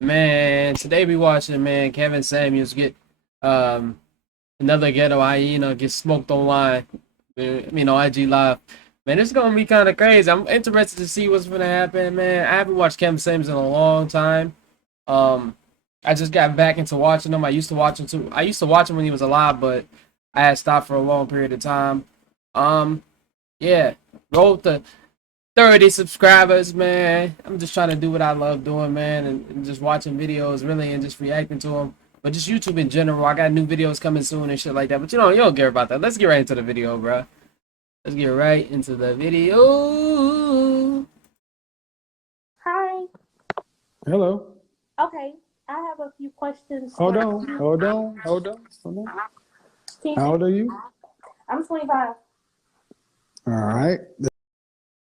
Man, today we watching man Kevin Samuels get um another ghetto hyena get smoked online. On IG Live. Man, it's gonna be kind of crazy. I'm interested to see what's gonna happen, man. I haven't watched Kevin Samuels in a long time. Um, I just got back into watching him. I used to watch him too. I used to watch him when he was alive, but I had stopped for a long period of time. Um, yeah, roll to 30 subscribers, man. I'm just trying to do what I love doing, man, and just watching videos, really, and just reacting to them. But just YouTube in general. I got new videos coming soon and shit like that. But you don't care about that. Let's get right into the video, bro. Let's get right into the video. Hi. Hello. Okay, I have a few questions Hold for on. you. Hold on. Hold on. Hold on. Can you How see? old are you? I'm 25. All right.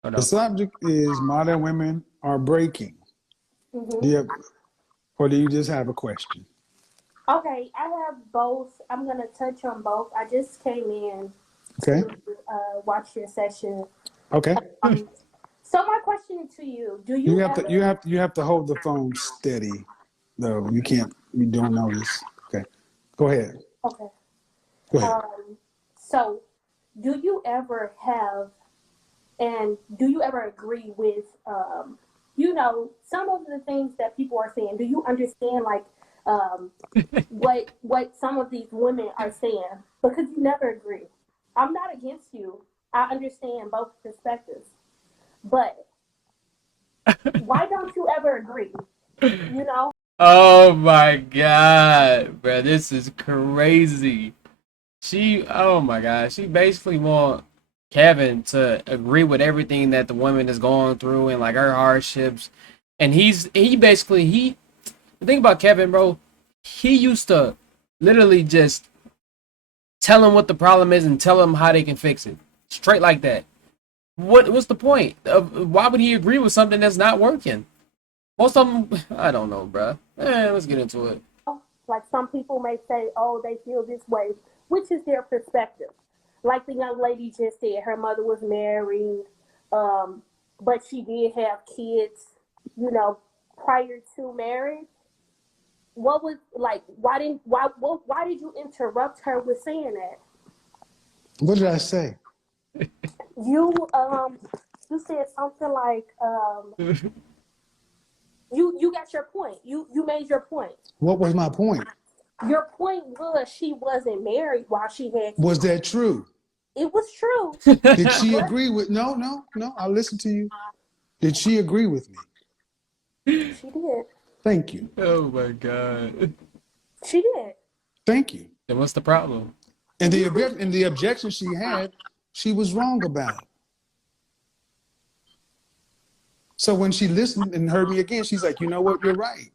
Hold The on. subject is modern women are breaking. Do hmm you have, or do you just have a question? Okay, I have both. I'm gonna touch on both. I just came in Okay. to watch your session. Okay. Um, so my question to you: Do You you have to you ever? have you have to hold the phone steady though. You can't be doing all this. Okay. Go ahead. Okay. Go ahead. Um, so do you ever have, and do you ever agree with, some of the things that people are saying? Do you understand, like, um, what some of these women are saying? Because you never agree. I'm not against you. I understand both perspectives, but why don't you ever agree? You know? Oh my god, bro, this is crazy. Oh my god, she basically want Kevin to agree with everything that the woman is going through and like her hardships. And he basically the thing about Kevin, bro, he used to literally just tell him what the problem is and tell him how they can fix it. Straight like that. What's the point? Why would he agree with something that's not working? Most of them, I don't know, bro. Let's get into it. Like some people may say, oh, they feel this way, which is their perspective. Like the young lady just said, her mother was married, um, but she did have kids, you know, prior to marriage. What was like? Why did you interrupt her with saying that? What did I say? You you said something like you got your point. You made your point. What was my point? Your point was she wasn't married while she had Was kids. that true? It was true, Did she but agree with no, no, no. I'll listen to you. Did she agree with me? she did. Thank you. Oh my god. She did. Thank you. Then what's the problem? And You the objection she had, she was wrong about. So when she listened and heard me again, she's like, you know what? You're right.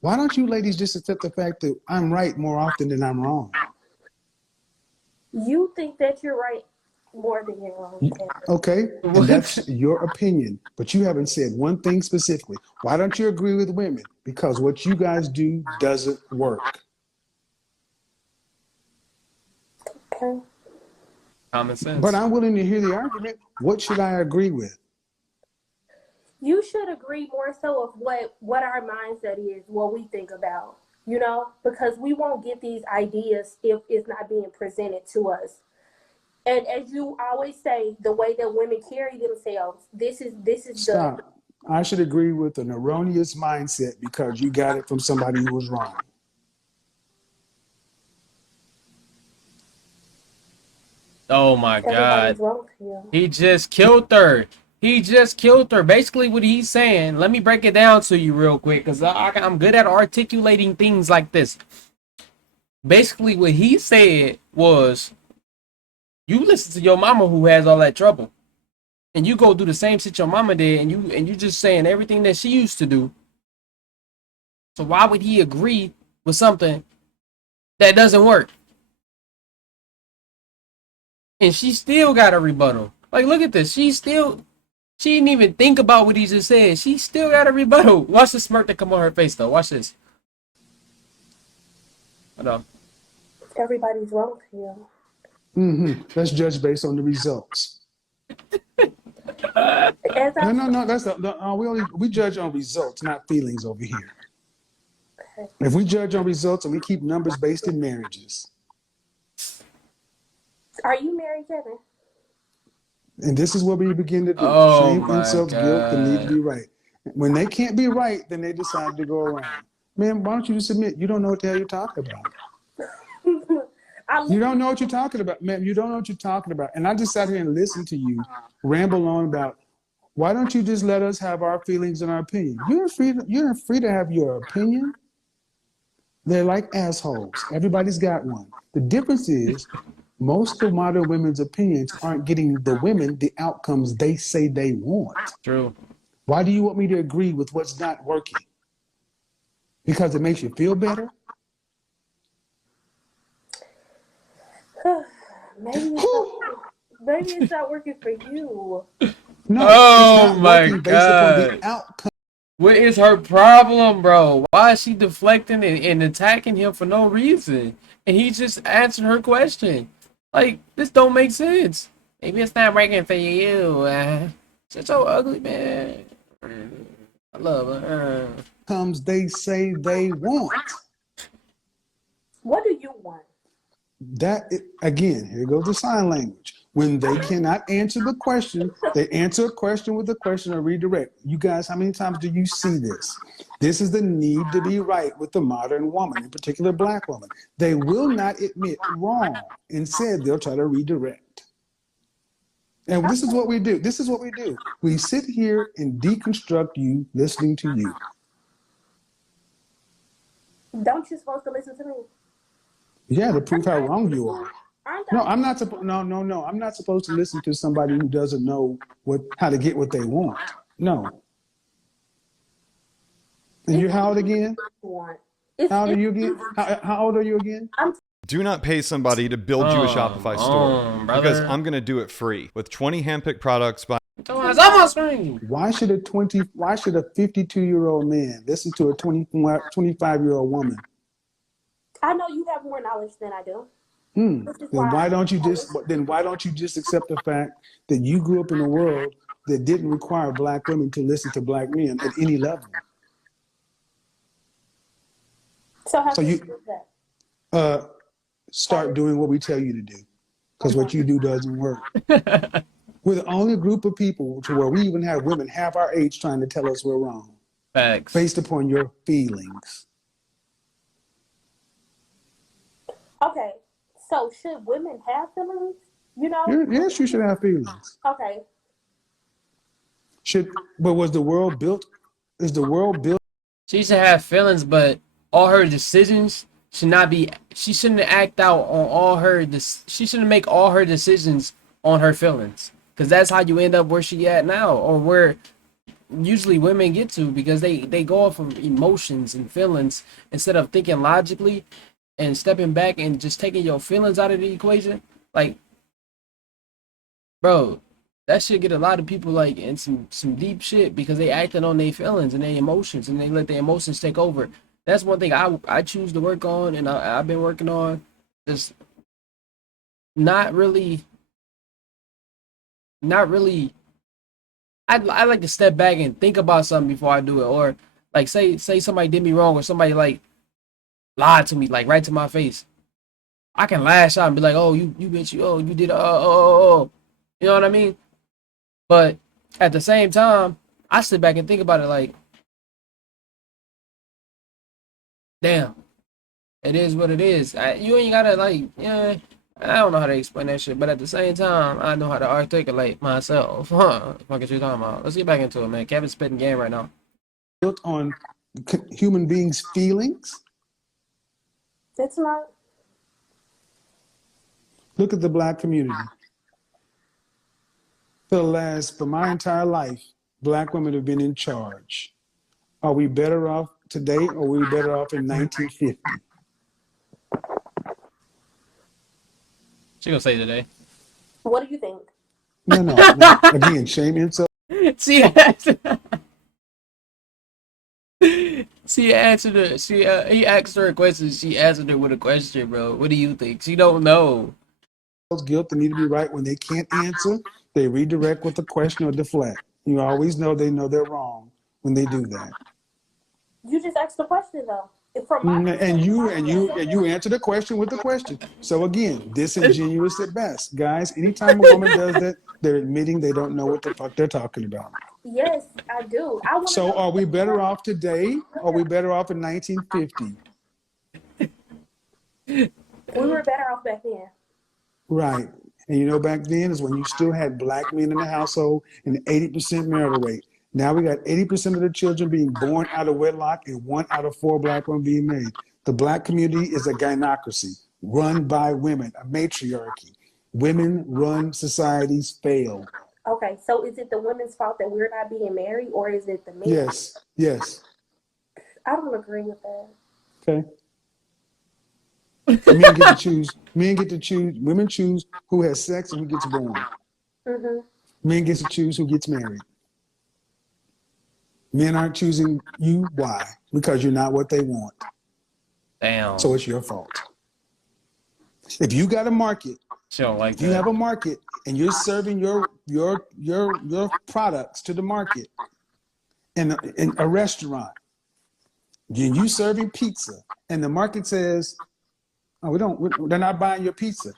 Why don't you ladies just accept the fact that I'm right more often than I'm wrong? you think that you're right more than you're wrong, Kevin. Okay, and What? that's your opinion, but you haven't said one thing specifically. Why don't you agree with women? Because what you guys do doesn't work. Okay. Common But sense. I'm willing to hear the argument. What should I agree with? You should agree more so of what our mindset is, what we think about, because we won't get these ideas if it's not being presented to us. And as you always say, the way that women carry themselves, this is the Stop. I should agree with an erroneous mindset because you got it from somebody who was wrong. Oh my god. everybody's wrong to you. He just killed her. He just killed her. Basically, what he's saying, let me break it down to you real quick because I'm good at articulating things like this. Basically, what he said was, you listen to your mama who has all that trouble, and you go do the same shit your mama did, and you just saying everything that she used to do. So why would he agree with something that doesn't work? And she still got a rebuttal. Like, look at this. She didn't even think about what he just said. She still got a rebuttal. Watch the smirk that come on her face, though. Watch this. Hold on. Everybody's wrong to you. Let's judge based on the results. As I No. That's we judge on results, not feelings over here. If we judge on results and we keep numbers based in marriages, Are you married, Kevin? and this is what we begin to do: Oh shame, my insults, guilt, the need to god. be right. When they can't be right, then they decide to go around. Man, why don't you just admit you don't know what the hell you're talking about? I You listen. don't know what you're talking about, man. You don't know what you're talking about. And I just sat here and listened to you ramble on about why don't you just let us have our feelings and our opinion? You're free to have your opinion. They're like assholes. Everybody's got one. The difference is most of modern women's opinions aren't getting the women the outcomes they say they want. True. Why do you want me to agree with what's not working? Because it makes you feel better? Maybe it's not working for you. No, it's Oh not my working based upon the god. outcome. What is her problem, bro? Why is she deflecting and attacking him for no reason? And he just answered her question. Like, this don't make sense. Maybe it's not working for you. She's so ugly, man. I love her. Outcomes they say they want. What do you want? Again, here goes the sign language. When they cannot answer the question, they answer a question with a question or redirect. You guys, how many times do you see this? This is the need to be right with the modern woman, in particular black woman. They will not admit wrong. Instead, they'll try to redirect. And this is what we do. This is what we do. We sit here and deconstruct you listening to you. Don't you supposed to listen to me? Yeah, to prove how wrong you are. Aren't No, I? I'm not supposed. No. I'm not supposed to listen to somebody who doesn't know how to get what they want. No. And you're how old again? Want. How old are you again? How old are you again? Do not pay somebody to build you a Shopify store because Brother. I'm going to do it free with 20 handpicked products by It's almost free. Why should a 52-year-old man listen to a 25-year-old woman? I know you have more knowledge than I do. Then why don't you just accept the fact that you grew up in a world that didn't require black women to listen to black men at any level? So how So do you you do that? Start doing what we tell you to do, because what you do doesn't work. We're the only group of people to where we even have women half our age trying to tell us we're wrong Facts. based upon your feelings. Okay. So should women have feelings? You know? Yes, you should have feelings. Okay. But was the world built? Is the world built? She should have feelings, but all her decisions should not be. She shouldn't act out on all her. She shouldn't make all her decisions on her feelings, because that's how you end up where she at now, or where usually women get to, because they go off of emotions and feelings instead of thinking logically and stepping back and just taking your feelings out of the equation. Like, bro, that should get a lot of people like in some deep shit because they acting on their feelings and their emotions, and they let their emotions take over. That's one thing I choose to work on, and I've been working on. Just not really, not really. I like to step back and think about something before I do it, or like say somebody did me wrong, or somebody like lied to me like right to my face. I can lash out and be like, oh, you bitch, you did oh. You know what I mean? But at the same time, I sit back and think about it like, damn, it is what it is. You ain't gotta like, yeah. I don't know how to explain that shit, but at the same time, I know how to articulate myself. Huh? Fuck is you talking about? Let's get back into it, man. Kevin's spitting game right now. Built on human beings' feelings? It's not. Look at the black community. For my entire life, black women have been in charge. Are we better off today, or were we better off in 1950? She gonna say today. What do you think? No. Again, shame insult. She answered. She answered it. He asked her a question. She answered it with a question, bro. What do you think? She don't know. Guilt, the need to be right when they can't answer, They redirect with a question or deflect. You always know they know they're wrong when they do that. You just asked the question though. From my And you answer the question with the question. So again, disingenuous at best. Guys, anytime a woman does that, they're admitting they don't know what the fuck they're talking about. Yes, I do. I want to So know. are we better off today? Or are we better off in 1950? We were better off back then. Right. And you know, back then is when you still had black men in the household and 80% marital rate. Now we got 80% of the children being born out of wedlock and 1 out of 4 black women being married. The black community is a gynocracy run by women, a matriarchy. Women run societies fail. Okay, so is it the women's fault that we're not being married, or is it the men? Yes, yes. I don't agree with that. Okay. Men get to choose. Men get to choose. Women choose who has sex and who gets born. Mm-hmm. Men get to choose who gets married. Men aren't choosing you. Why? Because you're not what they want. Damn. So it's your fault. If you got a market, She don't like if you that. have a market and you're serving your products to the market in a restaurant, and you serving pizza, and the market says, "Oh, they're not buying your pizza."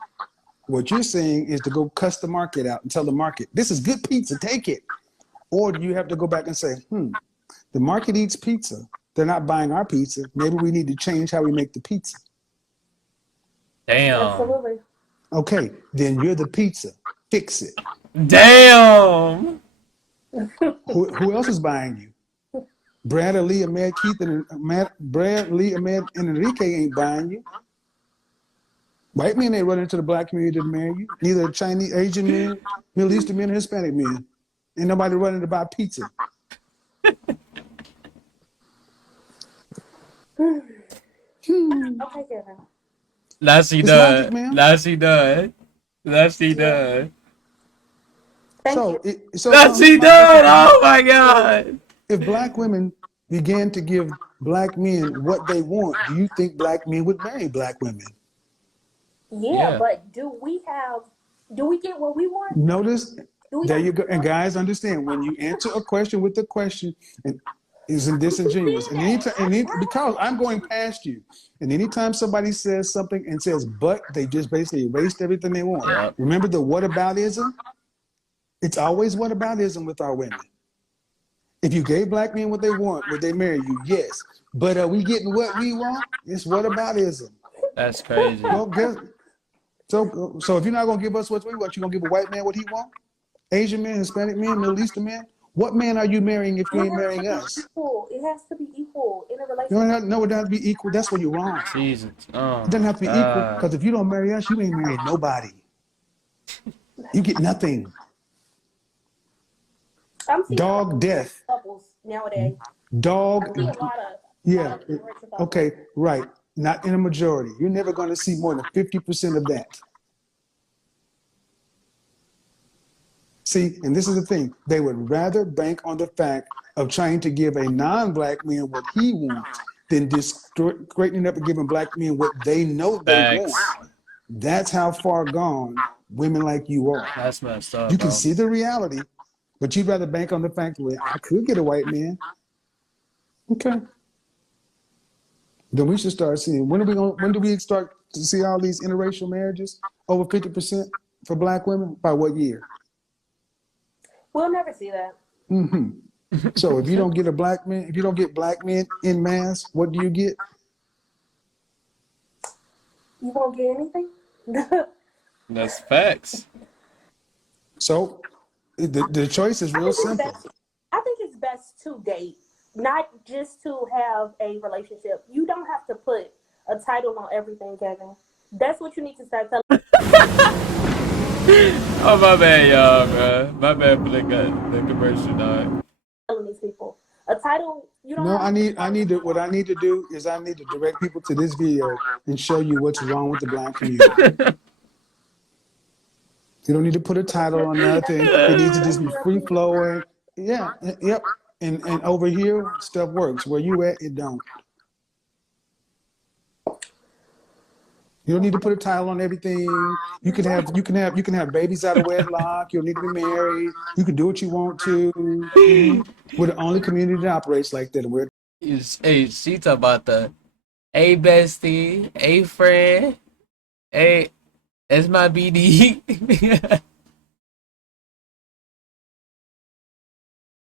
What you're saying is to go cuss the market out and tell the market, "This is good pizza, take it." Or do you have to go back and say, the market eats pizza. They're not buying our pizza. Maybe we need to change how we make the pizza. Damn. Absolutely. Okay, then you're the pizza. Fix it. Damn. Who else is buying you? Brad, Lee, Ahmed, Keith, and Brad, Lee, Ahmed, and Enrique ain't buying you. White men ain't running to the black community to marry you. Neither Chinese, Asian men, Middle Eastern men, or Hispanic men. Ain't nobody running to buy pizza. Okay, Kevin. Now she It's done. logic, ma'am. Now she done. Now she done. Thank you. Now she done. Oh my God. If black women began to give black men what they want, do you think black men would marry black women? Yeah, Yeah. but do we get what we want? Notice, Do we there have- you go. And guys, understand, when you answer a question with the question, and isn't disingenuous. And because I'm going past you, and anytime somebody says something and says but, they just basically erased everything they want. Yep. Remember the whataboutism? It's always whataboutism with our women. If you gave black men what they want, would they marry you? Yes. But are we getting what we want? It's whataboutism. That's crazy. So if you're not gonna give us what we want, you gonna give a white man what he want? Asian man, Hispanic man, Middle Eastern man? What man are you marrying if you ain't marrying us? It has to be equal in a No, relationship. no, it doesn't have to be equal. That's where you're wrong. Jesus. Oh. It doesn't have to be equal, because if you don't marry us, you ain't marrying nobody. You get nothing. I'm seeing Dog death. couples nowadays. Dog. I see a lot of Yeah. interracial couples. Okay. Right. Not in a majority. You're never going to see more than 50% of that. See, and this is the thing. They would rather bank on the fact of trying to give a non-black man what he wants than straightening up and giving black men what they know they Facts. want. That's how far gone women like you are. That's messed up. You can Bro. see the reality, but you'd rather bank on the fact that I could get a white man. Okay. Then we should start seeing, when do we start to see all these interracial marriages? Over 50% for black women? By what year? We'll never see that. So if you don't get black men in mass, what do you get? You won't get anything. That's facts. So the choice is real simple. I think it's best to date, not just to have a relationship. You don't have to put a title on everything, Kevin. That's what you need to start telling. Oh, my bad, y'all, bro. My bad for the commercial, dog. Telling these people a title. You don't. No, have what I need to do is I need to direct people to this video and show you what's wrong with the black community. You don't need to put a title on nothing. It needs to just be free flowing. Yeah, yep. And over here, stuff works. Where you at, it don't. You don't need to put a title on everything. You can have babies out of wedlock. You don't need to be married. You can do what you want to. We're the only community that operates like that. We're Hey, she talk about the a bestie, a friend, a that's my BD.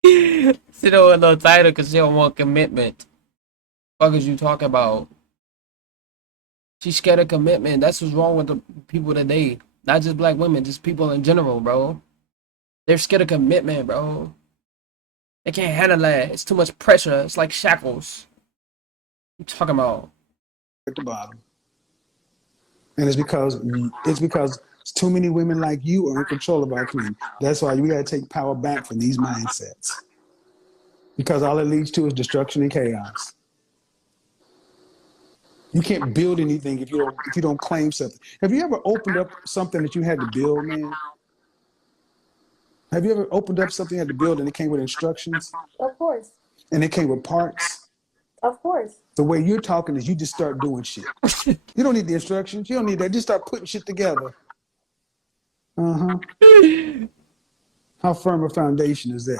She don't want no title because she don't want commitment. Fuck is you talking about? She's scared of commitment. That's what's wrong with the people today. Not just black women, just people in general, bro. They're scared of commitment, bro. They can't handle that. It's too much pressure. It's like shackles. What you talking about? at the bottom, and it's because too many women like you are in control of our community. That's why we got to take power back from these mindsets, because all it leads to is destruction and chaos. You can't build anything if you don't claim something. Have you ever opened up something that you had to build, man? Have you ever opened up something you had to build and it came with instructions? Of course. And it came with parts? Of course. The way you're talking is you just start doing shit. You don't need the instructions. You don't need that. Just start putting shit together. How firm a foundation is that?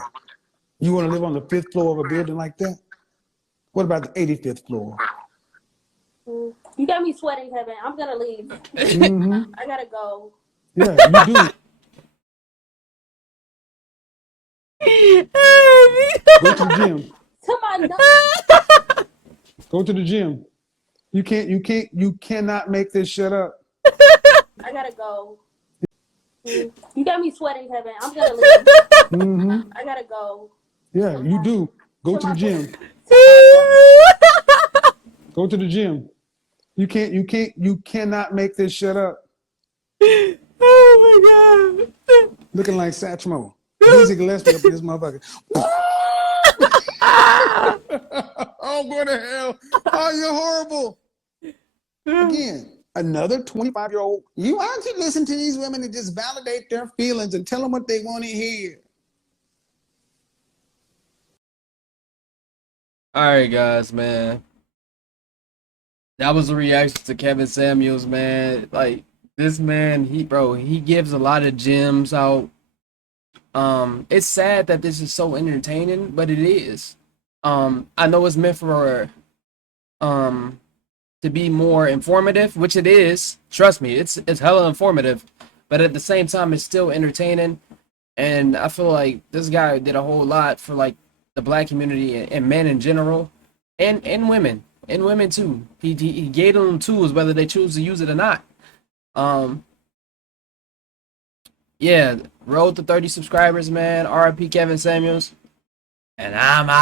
You want to live on the 5th floor of a building like that? What about the 85th floor? You got me sweating, Kevin. I'm gonna leave. I gotta go. Yeah, you do. Go to the gym. To my nose. Go to the gym. You cannot make this shut up. I gotta go. You got me sweating, Kevin. I'm gonna leave. I gotta go. Yeah, you do. Go to the gym. Go to the gym. You cannot make this shut up. Oh my god. Looking like Satchmo. Dizzy Gillespie up in this motherfucker. Oh, go to hell. Oh, you're horrible. Again, another 25-year-old. You why don't you listen to these women and just validate their feelings and tell them what they want to hear? All right, guys, man. That was a reaction to Kevin Samuels, man. Like this man, he gives a lot of gems out. It's sad that this is so entertaining, but it is. I know it's meant for to be more informative, which it is. Trust me, it's hella informative, but at the same time, it's still entertaining. And I feel like this guy did a whole lot for like the black community and men in general, and women too. He gave them tools whether they choose to use it or not. Yeah, road to 30 subscribers, man. RIP Kevin Samuels, and I'm out.